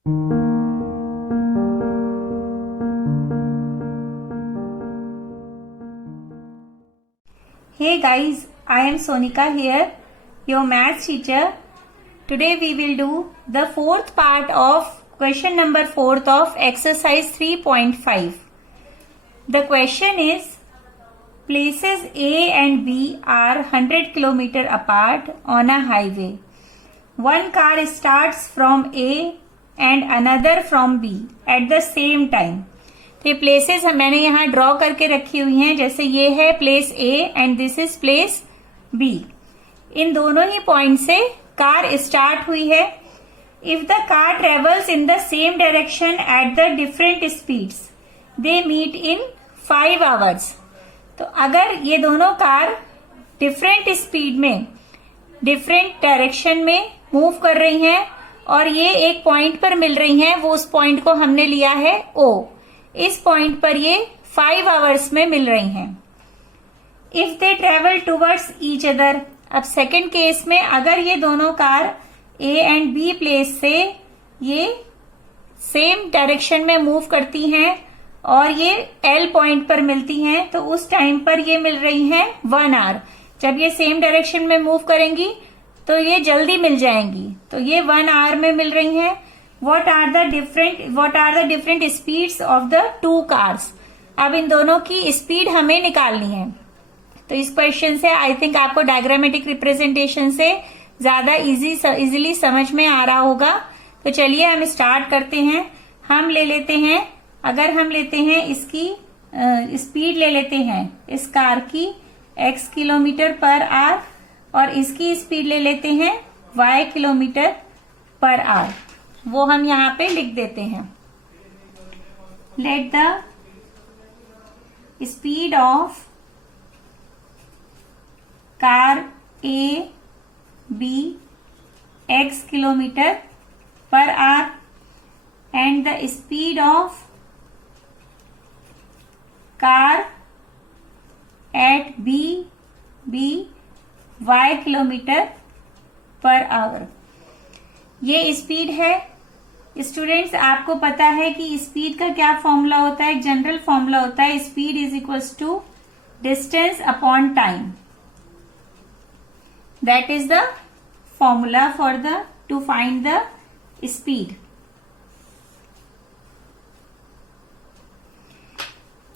Hey guys, I am Sonika here, your maths teacher. Today we will do the fourth part of question number 4 of exercise 3.5. The question is, places A and B are 100 km apart on a highway. One car starts from A and another from B at the same time. तो ये places मैंने यहाँ draw करके रखी हुई हैं, जैसे ये है place A and this is place B. इन दोनों ही पॉइंट से कार स्टार्ट हुई है. If the car travels in the same direction at the different speeds they meet in 5 hours. तो अगर ये दोनों कार डिफरेंट स्पीड में डिफरेंट डायरेक्शन में मूव कर रही हैं और ये एक पॉइंट पर मिल रही हैं, वो उस पॉइंट को हमने लिया है ओ. इस पॉइंट पर ये 5 hours में मिल रही हैं. If they travel towards each other. अब सेकंड केस में अगर ये दोनों car A and B place से ये सेम डायरेक्शन में मूव करती हैं और ये एल पॉइंट पर मिलती हैं, तो उस टाइम पर ये मिल रही हैं 1 hour. जब ये सेम डायरेक्शन में मूव करेंगी तो ये जल्दी मिल जाएंगी, तो ये 1 hour में मिल रही हैं. What are the different speeds of the two cars? अब इन दोनों की स्पीड हमें निकालनी है. तो इस क्वेश्चन से आई थिंक आपको डायग्रामेटिक रिप्रेजेंटेशन से ज्यादा इजीली समझ में आ रहा होगा. तो चलिए हम स्टार्ट करते हैं. हम ले लेते हैं, अगर हम लेते हैं इसकी स्पीड ले लेते हैं इस कार की x किलोमीटर पर आवर और इसकी स्पीड ले लेते हैं y किलोमीटर पर आवर. वो हम यहाँ पे लिख देते हैं. Let the speed of car A B x kilometre per hour and the speed of car at B y kilometre per hour. ये स्पीड है. स्टूडेंट्स, आपको पता है कि स्पीड का क्या फॉर्मूला होता है? जनरल फॉर्मूला होता है speed is equals to distance upon time. That is the formula for the to find the speed.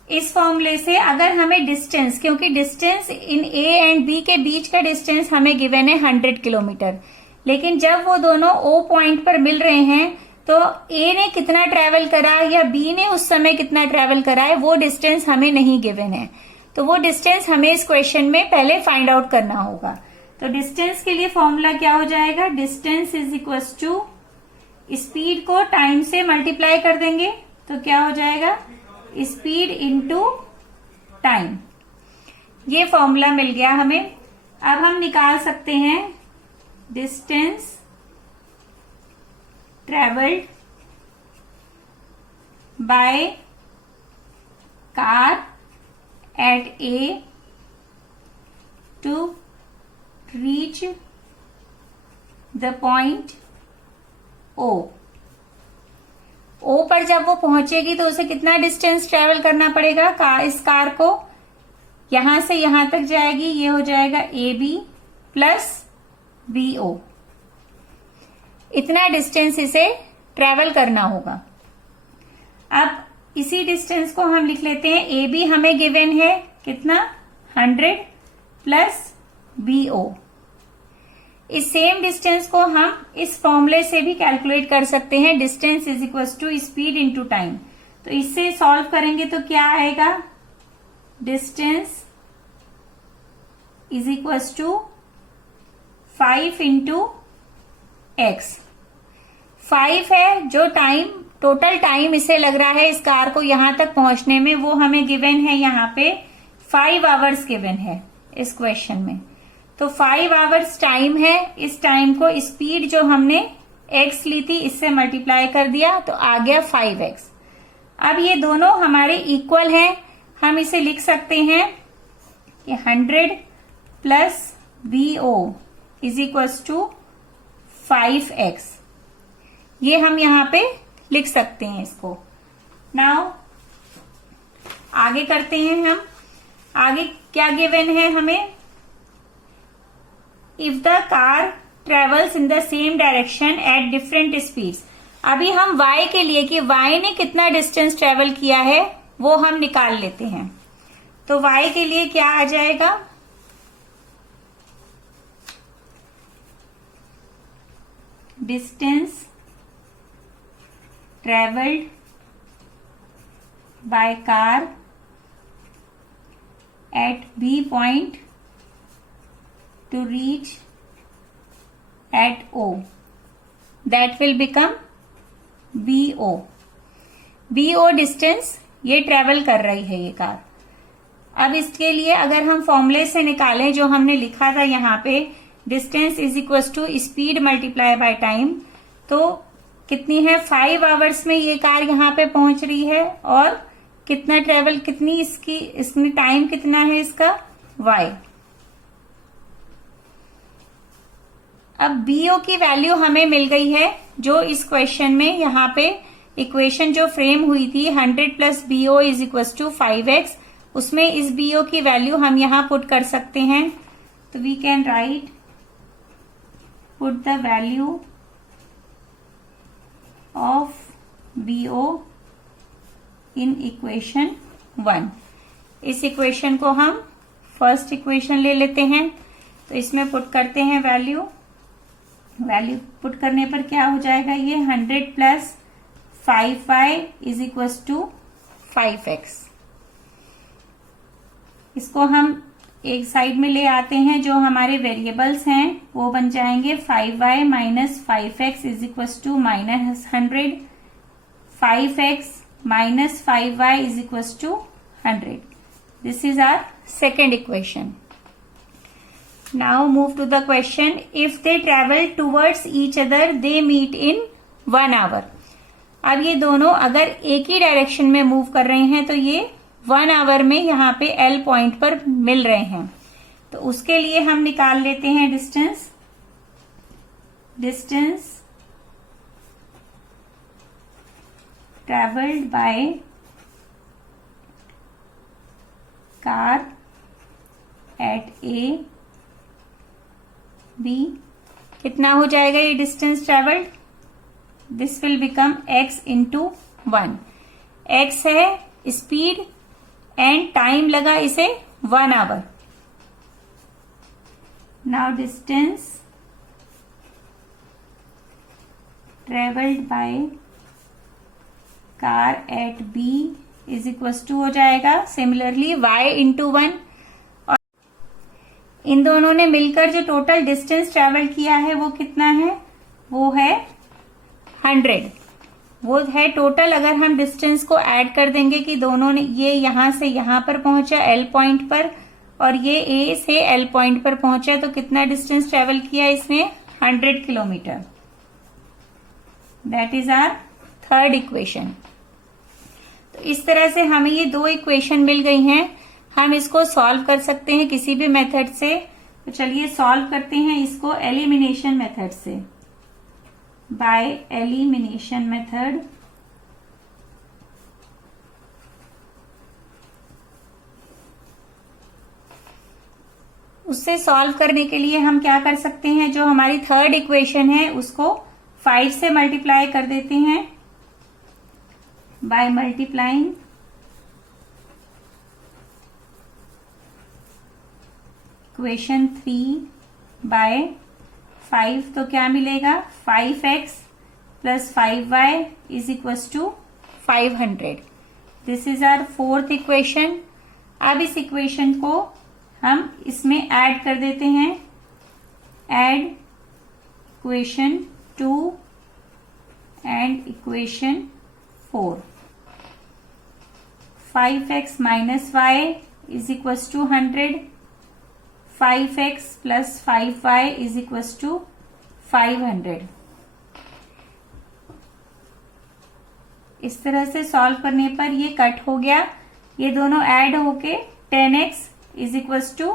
इस फॉर्मूले से अगर हमें डिस्टेंस, क्योंकि डिस्टेंस इन ए एंड बी के बीच का डिस्टेंस हमें गिवन है 100 किलोमीटर, लेकिन जब वो दोनों ओ पॉइंट पर मिल रहे हैं तो ए ने कितना ट्रेवल करा या बी ने उस समय कितना ट्रेवल करा है, वो डिस्टेंस हमें नहीं गिवन है. तो वो डिस्टेंस हमें इस क्वेश्चन में पहले फाइंड आउट करना होगा. तो डिस्टेंस के लिए फॉर्मूला क्या हो जाएगा? Distance is equals to speed को टाइम से मल्टीप्लाई कर देंगे, तो क्या हो जाएगा? Speed into time. ये फॉर्मूला मिल गया हमें. अब हम निकाल सकते हैं distance travelled by car at A to reach the point O. O पर जब वो पहुंचेगी तो उसे कितना डिस्टेंस ट्रेवल करना पड़ेगा? इस कार को यहां से यहां तक जाएगी, ये हो जाएगा A B plus B O. इतना डिस्टेंस इसे ट्रेवल करना होगा. अब इसी डिस्टेंस को हम लिख लेते हैं. ए बी हमें गिवन है कितना? 100 प्लस बी ओ. इस सेम डिस्टेंस को हम इस फॉर्मूले से भी कैलकुलेट कर सकते हैं. Distance is equal to speed into time. तो इससे सॉल्व करेंगे तो क्या आएगा? Distance is equal to 5 into x. 5 है जो टाइम, टोटल टाइम इसे लग रहा है इस कार को यहां तक पहुंचने में, वो हमें गिवन है यहाँ पे 5 hours गिवन है इस क्वेश्चन में. तो 5 hours टाइम है. इस टाइम को स्पीड जो हमने x ली थी इससे मल्टीप्लाई कर दिया तो आ गया 5x. अब ये दोनों हमारे इक्वल हैं. हम इसे लिख सकते हैं कि 100 plus B O is equal to 5x. ये हम यहाँ पे लिख सकते हैं इसको। नाउ आगे करते हैं हम। आगे क्या गिवन है हमें? If the car travels in the same direction at different speeds. अभी हम y के लिए कि y ने कितना डिस्टेंस ट्रेवल किया है वो हम निकाल लेते हैं। तो y के लिए क्या आ जाएगा? Distance travelled by car at B point to reach at O, that will become BO। BO distance ये ट्रेवल कर रही है ये कार। अब इसके लिए अगर हम फॉर्मूले से निकालें जो हमने लिखा था यहाँ पे, distance is equal to speed multiply by time, तो कितनी है? 5 आवर्स में ये कार यहाँ पे पहुंच रही है। और कितना ट्रेवल, कितनी इसमें टाइम कितना है इसका? y। अब BO की वैल्यू हमें मिल गई है जो इस क्वेश्चन में यहाँ पे इक्वेशन जो फ्रेम हुई थी 100 plus BO is equal to 5x, उसमें इस BO की वैल्यू हम यहाँ पुट कर सकते हैं। तो we can write put the value of BO in equation 1। इस इक्वेशन को हम फर्स्ट इक्वेशन ले लेते हैं। तो इसमें पुट करते हैं वैल्यू पुट करने पर क्या हो जाएगा? ये 100 plus 5y is equal to 5x। इसको हम एक साइड में ले आते हैं। जो हमारे वेरिएबल्स हैं वो बन जाएंगे 5y minus 5x is equal to minus 100, 5x minus 5y is equals to 100. This is our second equation. Now move to the question. If they travel towards each other, they meet in 1 hour. अब ये दोनों अगर एक ही direction में move कर रहे हैं तो ये 1 आवर में यहाँ पे L पॉइंट पर मिल रहे हैं। तो उसके लिए हम निकाल लेते हैं distance traveled by car at A B कितना हो जाएगा ये distance travelled? This will become x into 1। x है स्पीड एंड टाइम लगा इसे 1 hour. Now distance travelled by car at B is equal to हो जाएगा सिमिलरली y इंटू 1। और इन दोनों ने मिलकर जो टोटल डिस्टेंस ट्रेवल किया है वो कितना है? वो है 100। वो है टोटल। अगर हम डिस्टेंस को ऐड कर देंगे कि दोनों ने, ये यहां से यहां पर पहुंचा L पॉइंट पर और ये A से L पॉइंट पर पहुंचा, तो कितना डिस्टेंस ट्रेवल किया इसने? 100 kilometre. That is our third equation. तो इस तरह से हमें ये दो इक्वेशन मिल गई हैं। हम इसको सॉल्व कर सकते हैं किसी भी मेथड से। तो चलिए सॉल्व करते हैं इसको एलिमिनेशन मेथड से। बाय एलिमिनेशन मेथड उससे सॉल्व करने के लिए हम क्या कर सकते हैं? जो हमारी थर्ड इक्वेशन है उसको 5 से मल्टीप्लाई कर देते हैं। बाय मल्टीप्लाइंग इक्वेशन 3 बाय 5, तो क्या मिलेगा? 5x plus 5y is equal to 500। This is our fourth equation. अब इस इक्वेशन को हम इसमें ऐड कर देते हैं। Add equation 2 and equation 4। 5x minus y is equal to 100, 5x plus 5y is equal to 500। इस तरह से सॉल्व करने पर ये कट हो गया, ये दोनों ऐड होके 10x इज इक्वल टू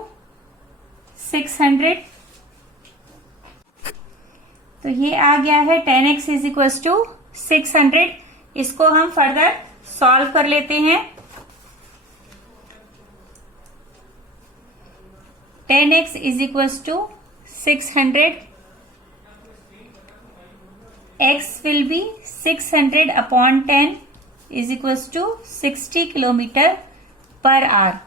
600। तो ये आ गया है 10x इज इक्वल टू 600। इसको हम फर्दर सॉल्व कर लेते हैं। 10x is equal to 600, x will be 600 upon 10 is equals to 60 kilometre per our.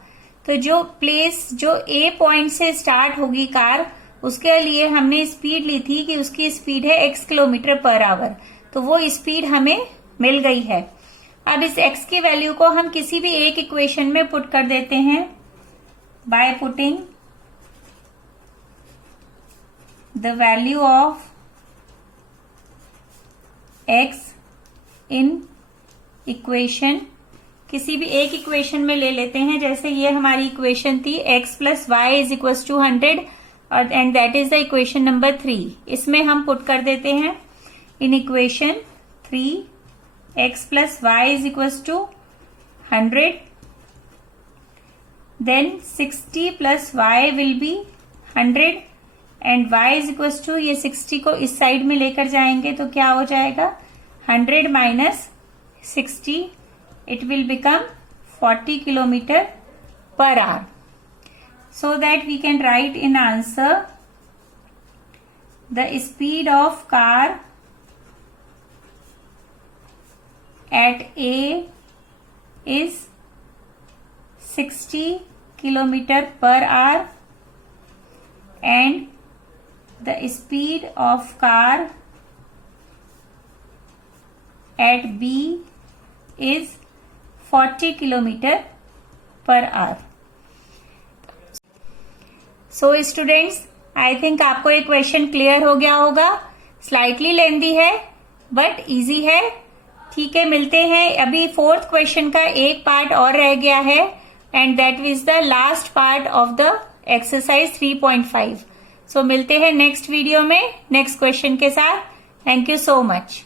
तो जो A पॉइंट से स्टार्ट होगी कार, उसके लिए हमने स्पीड ली थी कि उसकी स्पीड है x किलोमीटर पर आवर, तो वो स्पीड हमें मिल गई है। अब इस x की वैल्यू को हम किसी भी एक इक्वेशन में पुट कर देते हैं by putting the value of x in equation. किसी भी एक इक्वेशन में ले लेते हैं, जैसे ये हमारी इक्वेशन थी x plus y is equal to 100 और and that is the equation number 3। इसमें हम पुट कर देते हैं in equation 3 x plus y is equal to 100, then 60 plus y will be 100 and y is equal to, ये 60 को इस side में लेकर जाएंगे तो क्या हो जाएगा 100 minus 60, it will become 40 kilometre per hour. So that we can write in answer the speed of car at A is 60 kilometre per hour and the speed of car at B is 40 kilometre per hour. So students, I think आपको ये question clear हो गया होगा। Slightly लेंदी है but easy है। ठीक है, मिलते हैं। अभी फोर्थ क्वेश्चन का एक पार्ट और रह गया है and that is the last part of the exercise 3.5। सो मिलते हैं नेक्स्ट वीडियो में नेक्स्ट क्वेश्चन के साथ। Thank you so much.